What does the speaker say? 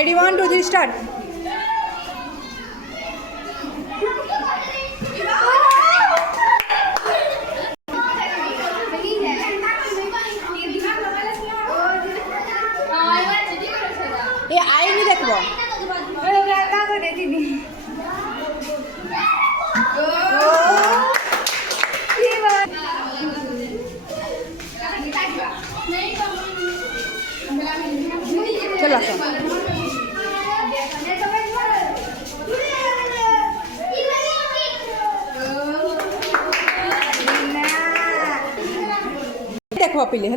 Ready 1 2 3 start. ये आई नहीं देखबो चलो देखो पिले है